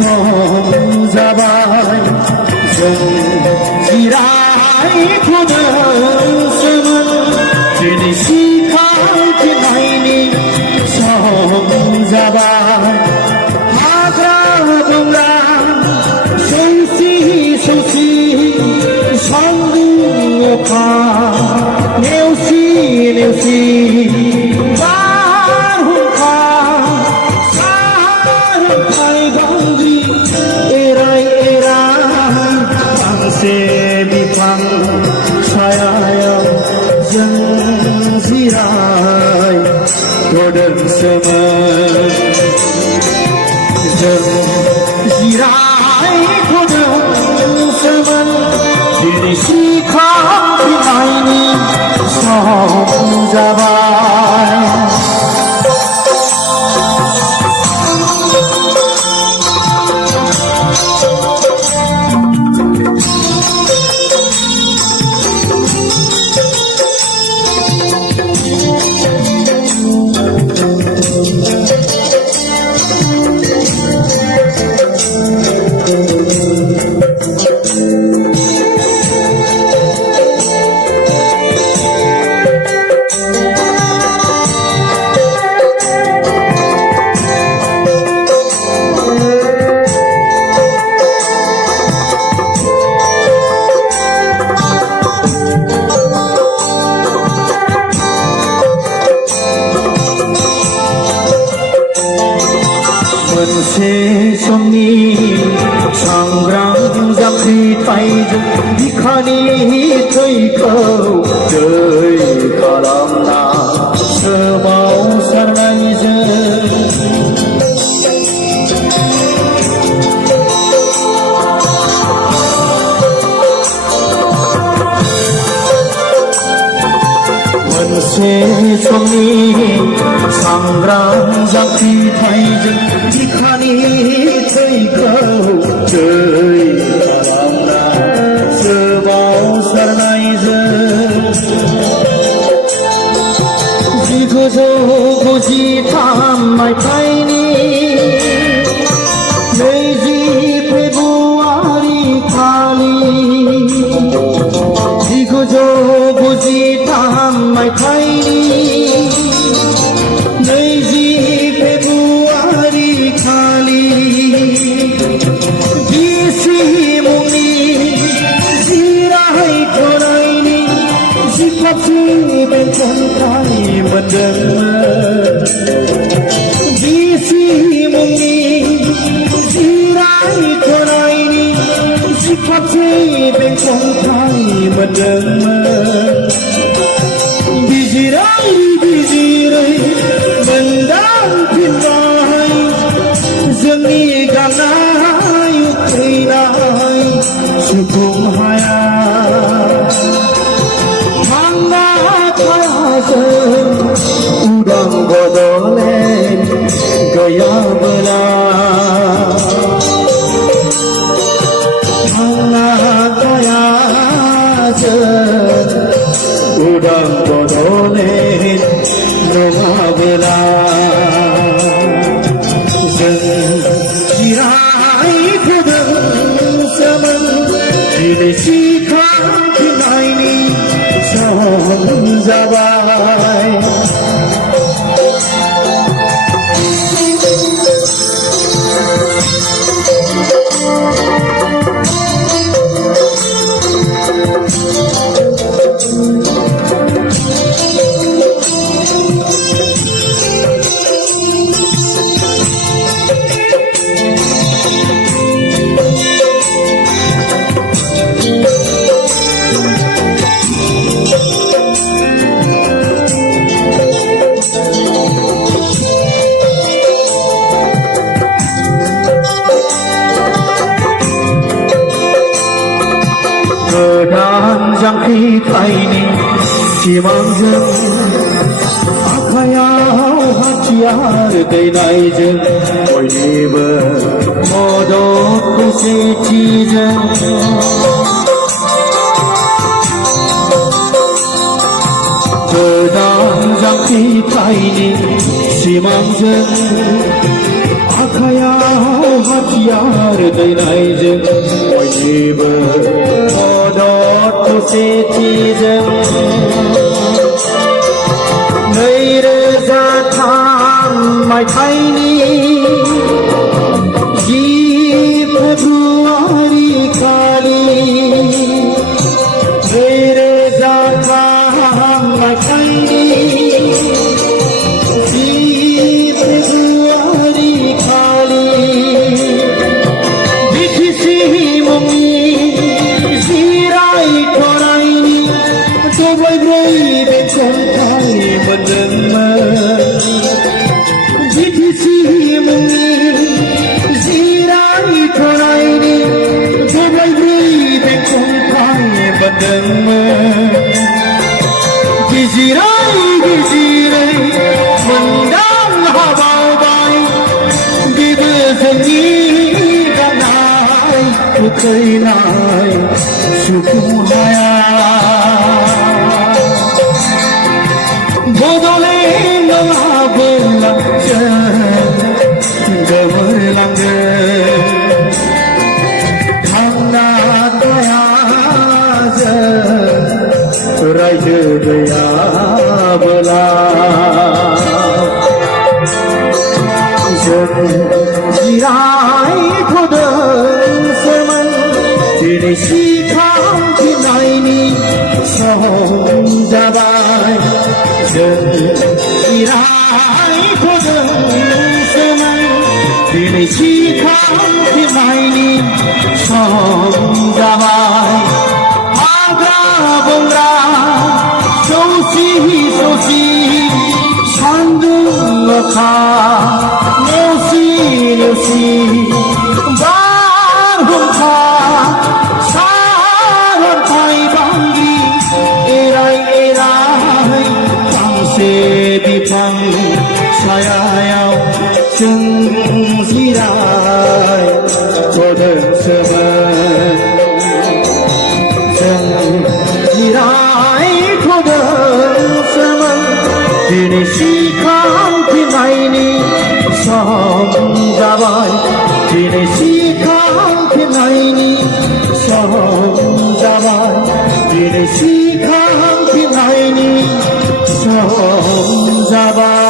सम जाबाय जों जिरायथ'दोंसोमोन दिनै सिखांफिननायनि सम जाबाय हाग्रा बंग्रा सौसि सौसि सान्दुं अखा नेवसि नेवसि बिफां सायायाव जों जिरायथ'दोंसोमोन जों जिरायथ'दोंसोमोन दिनै सिखांफिननायनि सम जाबाय मोनसे समनि सांग्रां जांख्रिथायजों बिखानि थैखौ दै खालामना सोमावसारनायजों मोनसे समनि सांग्रां जांख्रिथायजों बिखानि थैखौ दै खालामना सोमावसारनायजों 1993 मायथाइनि 20 फेब्रुवारि खालि 1993 मायथाइनि 20 फेब्रुवारि खालि बिसि मुंनि जिरायथ'नायनि जिखाबसे बेंखनथाय मोनदोंमोन बिसि मुंनि जिरायथ'नायनि जिखाबसे बेंखनथाय मोनदोंमोन बिजिरै बिजिरै मोनदांफिनबाय जोंनि गांनाय उखैनाय सुफुं हाया थांना थायाजों उदां बड'लेण्ड गैयाबोला थांना थायाजों उदां बड'लेण्ड नङाबोला जों जिरायथ'दोंसोमोन दिनै सिखांफिननायनि सम जाबाय गोदान जांख्रिथायनि सिमांजों आखायाव हाथियार दैनायजों बयनिबो मदद खौसेथिजों गोदान जांख्रिथायनि सिमांजों आखायाव हाथियार हाथियार दैनायजों बयनिबो मदद खौसेथिजों 2003 मायथाइनि 10 फेब्रुवारि खालि 2003 मायथाइनि 10 फेब्रुवारि खालि बिटिसि मुंनि जिरायथ'नायनि दब्लायब्रै बेंखनथाय मोनदोंमोन बिटिसि मुंनि जिरायथ'नायनि दब्लायब्रै बेंखनथाय मोनदोंमोन गिजिरै गिजिरै मोनदां हाबावबाय बेबो जोंनि गाननाय उखैनाय सुफुंहाया बड'लेण्ड नङाबोलाजों गोमोरलांगोन थांना थाया जों रायजो गैयाबोला जों जिरायथ'दोंसोमोन दिनै सिखांफिननायनि सम जाबाय जों जिरायथ'दोंसोमोन दिनै सिखांफिननायनि सम जाबाय हाग्रा बंग्रा सौसि सौसि सान्दुं अखा नेवसि नेवसि बारहुंखा सारन्थाय बांग्रि एराय एराय फांसे बिफां सायायाव जों जिरायथ'दोंसोमोन जों जिरायथ'दोंसोमोन दिनै सिखांफिननायनि सम जाबाय दिनै सिखांफिननायनि सम जाबाय दिनै सिखांफिननायनि सम जाबाय